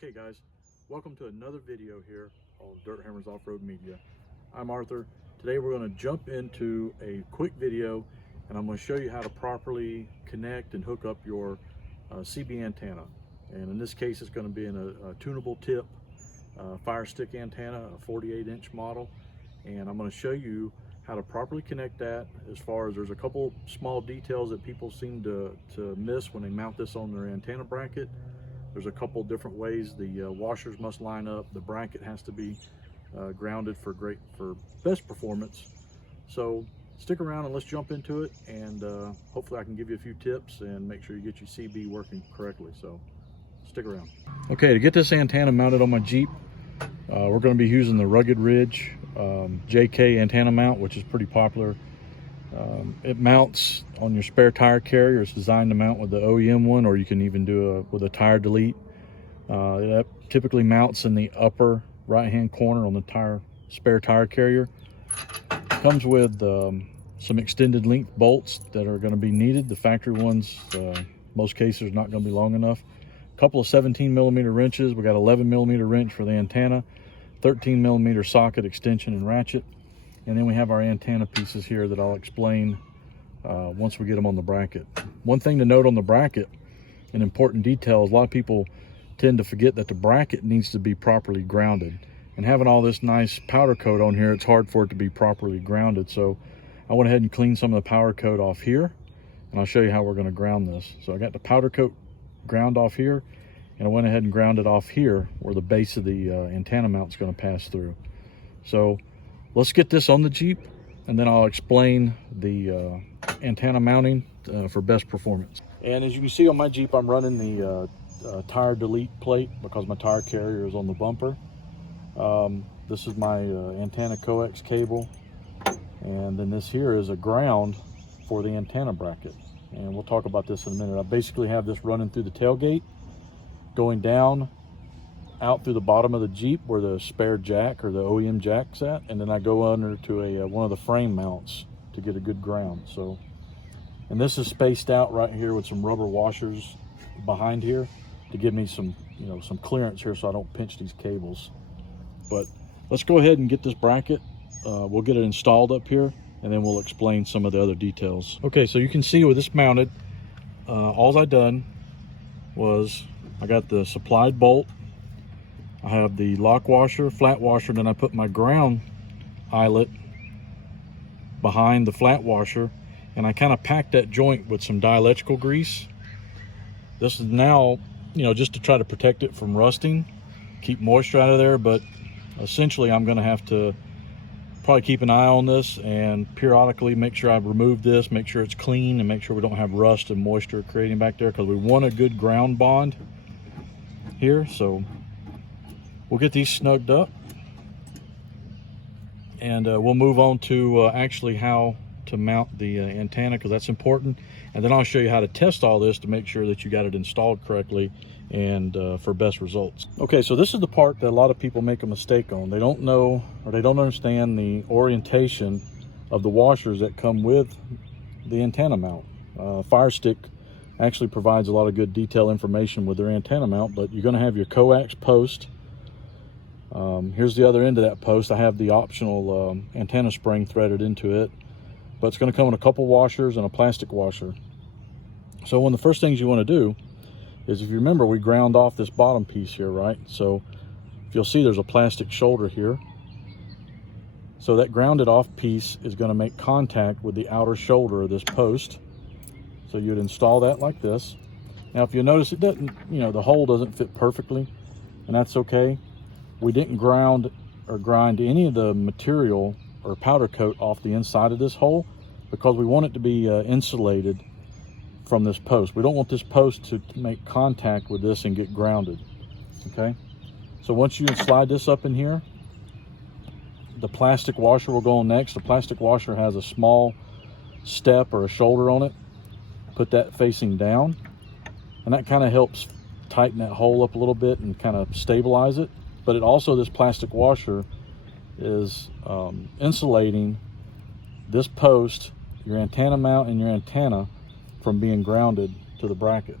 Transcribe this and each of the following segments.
Okay guys, welcome to another video here on Dirt Hammers Off-Road Media. I'm Arthur. Today we're going to jump into a quick video and I'm going to show you how to properly connect and hook up your CB antenna. And in this case it's going to be in a tunable tip fire stick antenna, a 48-inch model. And I'm going to show you how to properly connect that. As far as there's a couple small details that people seem to miss when they mount this on their antenna bracket. There's a couple different ways the washers must line up. The bracket has to be grounded for best performance. So stick around and let's jump into it, and hopefully I can give you a few tips and make sure you get your CB working correctly. So stick around. Okay, to get this antenna mounted on my Jeep, we're going to be using the Rugged Ridge JK antenna mount, which is pretty popular. It mounts on your spare tire carrier. It's designed to mount with the OEM one, or you can even do with a tire delete. That typically mounts in the upper right hand corner on the spare tire carrier. Comes with some extended length bolts that are going to be needed. The factory ones, most cases, not going to be long enough. A couple of 17mm wrenches. We got 11mm wrench for the antenna, 13mm socket extension and ratchet. And then we have our antenna pieces here that I'll explain once we get them on the bracket. One thing to note on the bracket, an important detail, is a lot of people tend to forget that the bracket needs to be properly grounded. And having all this nice powder coat on here, it's hard for it to be properly grounded. So I went ahead and cleaned some of the powder coat off here, and I'll show you how we're going to ground this. So I got the powder coat ground off here, and I went ahead and ground it off here where the base of the antenna mount is going to pass through. So let's get this on the Jeep, and then I'll explain the antenna mounting for best performance. And as you can see on my Jeep, I'm running the tire delete plate because my tire carrier is on the bumper. This is my antenna coax cable, and then this here is a ground for the antenna bracket. And we'll talk about this in a minute. I basically have this running through the tailgate, going down out through the bottom of the Jeep where the spare jack or the OEM jack's at, and then I go under to one of the frame mounts to get a good ground. So, and this is spaced out right here with some rubber washers behind here to give me some clearance here so I don't pinch these cables. But let's go ahead and get this bracket. We'll get it installed up here, and then we'll explain some of the other details. Okay, so you can see with this mounted, all I done was I got the supplied bolt. I have the lock washer, flat washer, and then I put my ground eyelet behind the flat washer, and I kind of packed that joint with some dielectrical grease. This is now, just to try to protect it from rusting, keep moisture out of there, but essentially I'm going to have to probably keep an eye on this and periodically make sure I remove this, make sure it's clean, and make sure we don't have rust and moisture creating back there, because we want a good ground bond here. So we'll get these snugged up, and we'll move on to actually how to mount the antenna, because that's important. And then I'll show you how to test all this to make sure that you got it installed correctly and for best results. Okay, so this is the part that a lot of people make a mistake on. They don't know, or they don't understand the orientation of the washers that come with the antenna mount. Fire Stick actually provides a lot of good detail information with their antenna mount, but you're going to have your coax post. Here's the other end of that post. I have the optional antenna spring threaded into it, but it's going to come with a couple washers and a plastic washer. So one of the first things you want to do is, if you remember, we ground off this bottom piece here, right? So if you'll see, there's a plastic shoulder here. So that grounded off piece is going to make contact with the outer shoulder of this post. So you'd install that like this. Now if you notice, it doesn't, the hole doesn't fit perfectly, and that's okay. We didn't ground or grind any of the material or powder coat off the inside of this hole because we want it to be insulated from this post. We don't want this post to make contact with this and get grounded. Okay, so once you slide this up in here, the plastic washer will go on next. The plastic washer has a small step or a shoulder on it. Put that facing down, and that kind of helps tighten that hole up a little bit and kind of stabilize it. But it also, this plastic washer is insulating this post, your antenna mount, and your antenna from being grounded to the bracket.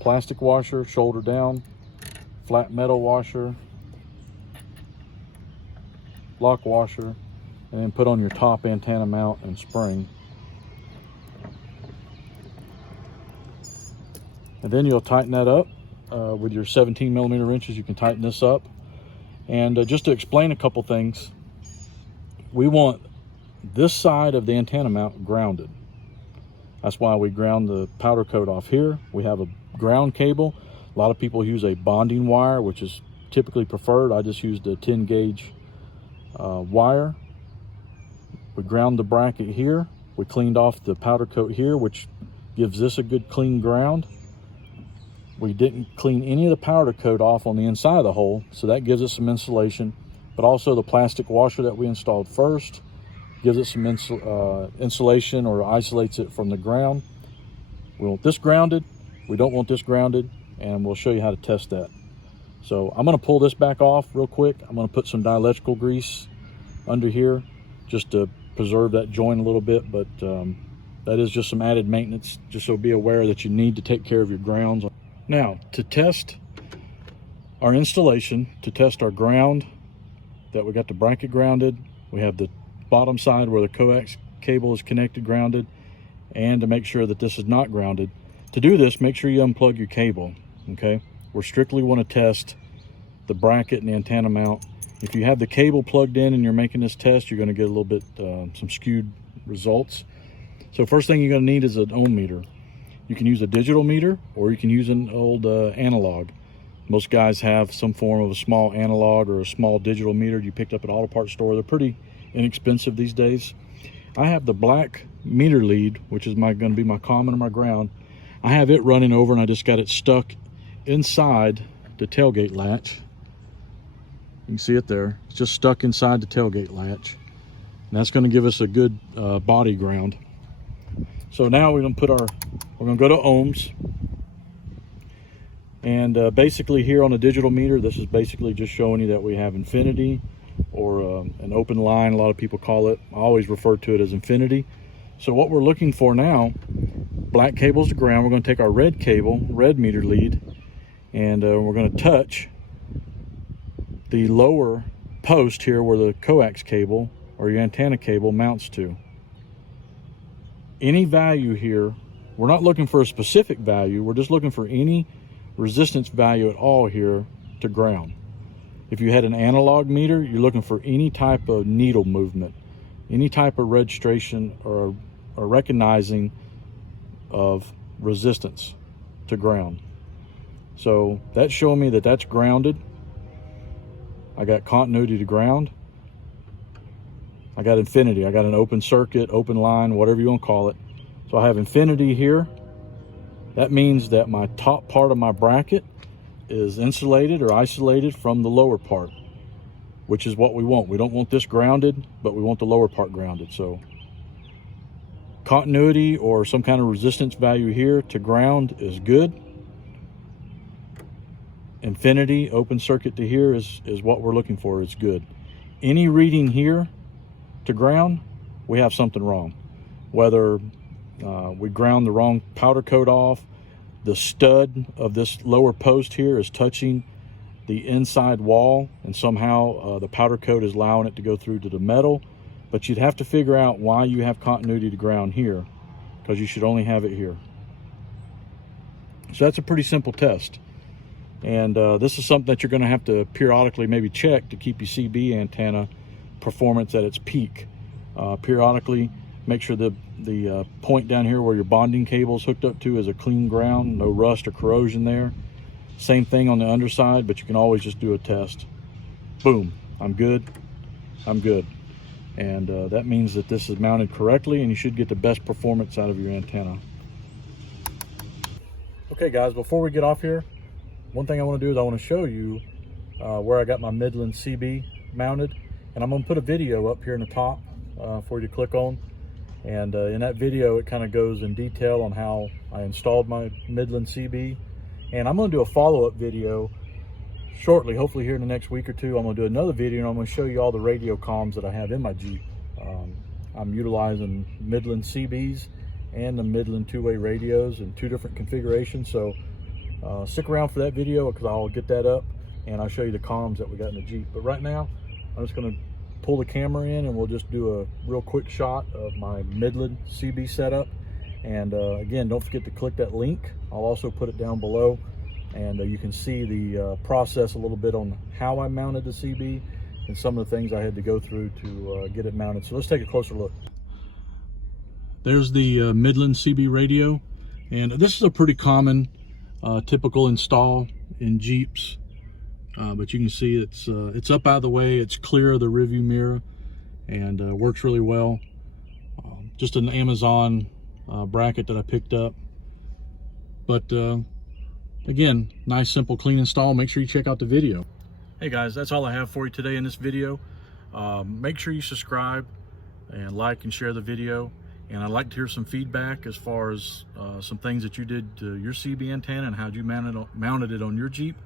Plastic washer, shoulder down, flat metal washer, lock washer, and then put on your top antenna mount and spring. And then you'll tighten that up with your 17mm wrenches. You can tighten this up. And just to explain a couple things, we want this side of the antenna mount grounded. That's why we ground the powder coat off here. We have a ground cable. A lot of people use a bonding wire, which is typically preferred. I just used a 10 gauge wire. We ground the bracket here. We cleaned off the powder coat here, which gives this a good clean ground. We didn't clean any of the powder coat off on the inside of the hole, so that gives it some insulation. But also the plastic washer that we installed first gives it some insulation, or isolates it from the ground. We want this grounded. We don't want this grounded, and we'll show you how to test that. So I'm going to pull this back off real quick. I'm going to put some dielectrical grease under here just to preserve that joint a little bit, but that is just some added maintenance, just so be aware that you need to take care of your grounds. Now, to test our installation, to test our ground, that we got the bracket grounded, we have the bottom side where the coax cable is connected grounded, and to make sure that this is not grounded. To do this, make sure you unplug your cable, okay? We strictly want to test the bracket and the antenna mount. If you have the cable plugged in and you're making this test, you're going to get a little bit, some skewed results. So first thing you're going to need is an ohm meter. You can use a digital meter, or you can use an old analog. Most guys have some form of a small analog or a small digital meter you picked up at an auto parts store. They're pretty inexpensive these days. I have the black meter lead, which is going to be my common and my ground. I have it running over, and I just got it stuck inside the tailgate latch. You can see it there. It's just stuck inside the tailgate latch. And that's going to give us a good body ground. So now we're going to go to ohms. And basically here on the digital meter, this is basically just showing you that we have infinity, or an open line, a lot of people call it. I always refer to it as infinity. So what we're looking for now, black cable's the ground. We're going to take our red cable, red meter lead, and we're going to touch the lower post here where the coax cable or your antenna cable mounts to. Any value here, we're not looking for a specific value, we're just looking for any resistance value at all here to ground. If you had an analog meter, you're looking for any type of needle movement, any type of registration or recognizing of resistance to ground. So that's showing me that that's grounded. I got continuity to ground. I got infinity. I got an open circuit, open line, whatever you want to call it. So I have infinity here. That means that my top part of my bracket is insulated or isolated from the lower part, which is what we want. We don't want this grounded, but we want the lower part grounded. So continuity or some kind of resistance value here to ground is good. Infinity, open circuit to here is what we're looking for, is good. Any reading here to ground, we have something wrong. Whether we ground the wrong powder coat off, the stud of this lower post here is touching the inside wall, and somehow the powder coat is allowing it to go through to the metal. But you'd have to figure out why you have continuity to ground here, because you should only have it here. So that's a pretty simple test. And this is something that you're going to have to periodically maybe check to keep your CB antenna performance at its peak. Periodically make sure the point down here where your bonding cable is hooked up to is a clean ground, no rust or corrosion there. Same thing on the underside, but you can always just do a test. Boom, I'm good, I'm good. And that means that this is mounted correctly, and you should get the best performance out of your antenna. Okay guys, before we get off here, one thing I want to do is I want to show you where I got my Midland CB mounted, and I'm going to put a video up here in the top for you to click on. And in that video, it kind of goes in detail on how I installed my Midland CB. And I'm going to do a follow-up video shortly, hopefully here in the next week or two. I'm going to do another video, and I'm going to show you all the radio comms that I have in my Jeep. I'm utilizing Midland CBs and the Midland two-way radios in 2 different configurations. So stick around for that video, because I'll get that up. and I'll show you the comms that we got in the Jeep. But right now, I'm just gonna pull the camera in and we'll just do a real quick shot of my Midland CB setup. And again, don't forget to click that link. I'll also put it down below, and you can see the process a little bit on how I mounted the CB and some of the things I had to go through to get it mounted. So let's take a closer look. There's the Midland CB radio, and this is a pretty common typical install in Jeeps, but you can see it's up out of the way, it's clear of the rearview mirror, and works really well. Just an Amazon bracket that I picked up, but again, nice, simple, clean install. Make sure you check out the video. Hey guys, that's all I have for you today in this video. Make sure you subscribe and like and share the video. And I'd like to hear some feedback as far as some things that you did to your CB antenna and how you mounted it on your Jeep.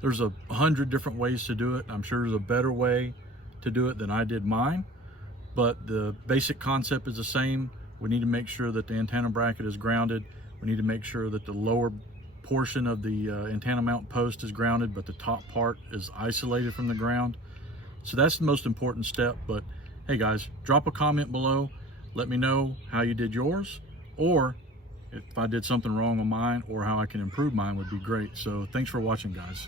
There's 100 different ways to do it. I'm sure there's a better way to do it than I did mine, but the basic concept is the same. We need to make sure that the antenna bracket is grounded. We need to make sure that the lower portion of the antenna mount post is grounded, but the top part is isolated from the ground. So that's the most important step. But hey guys, drop a comment below. Let me know how you did yours, or if I did something wrong on mine, or how I can improve mine would be great. So thanks for watching, guys.